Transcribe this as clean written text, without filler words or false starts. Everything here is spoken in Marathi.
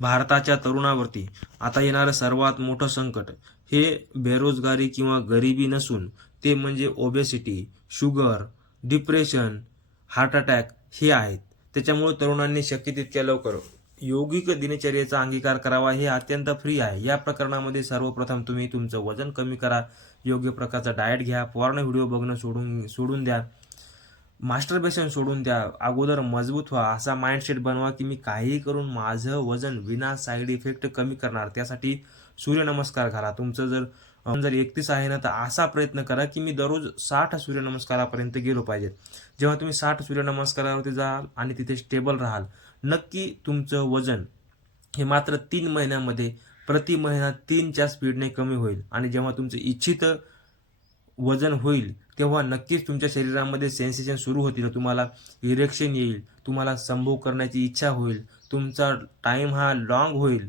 भारताच्या तरुणावरती आता येणारं सर्वात मोठं संकट हे बेरोजगारी किंवा गरिबी नसून ते म्हणजे obesity, sugar, depression, heart attack हे आहेत. त्याच्यामुळे तरुणांनी शक्य तितक्या लवकर योगिक दिनचर्येचा अंगीकार करावा. हे अत्यंत फ्री आहे. या प्रकरणामध्ये सर्वप्रथम तुम्ही तुमचं वजन कमी करा, योग्य प्रकारचा डाएट घ्या, पॉर्न व्हिडिओ बघणं सोडून सोडून द्या, मास्टरबेशन सोडून द्या. अगोदर मजबूत व्हा, असा माइंडसेट बनवा की मी काहीही करून माझं वजन विना साईड इफेक्ट कमी करणार. त्यासाठी सूर्यनमस्कार घाला. तुमचं जर 31 आहे ना, तर असा प्रयत्न करा की मी दररोज 60 सूर्यनमस्कारापर्यंत गेलो पाहिजे. जेव्हा तुम्ही 60 सूर्यनमस्कारावरती जाल आणि तिथे स्टेबल राहाल, नक्की तुमचं वजन हे मात्र 3 महिन्यामध्ये प्रति महिना 3च्या स्पीडने कमी होईल. आणि जेव्हा तुमचं इच्छित वजन होईल तेव्हा नक्कीच तुमच्या शरीरामध्ये सेन्सेशन सुरू होतील. तुम्हाला इरेक्शन येईल, तुम्हाला संभोग करण्याची इच्छा होईल, तुमचा टाइम हा लॉंग होईल.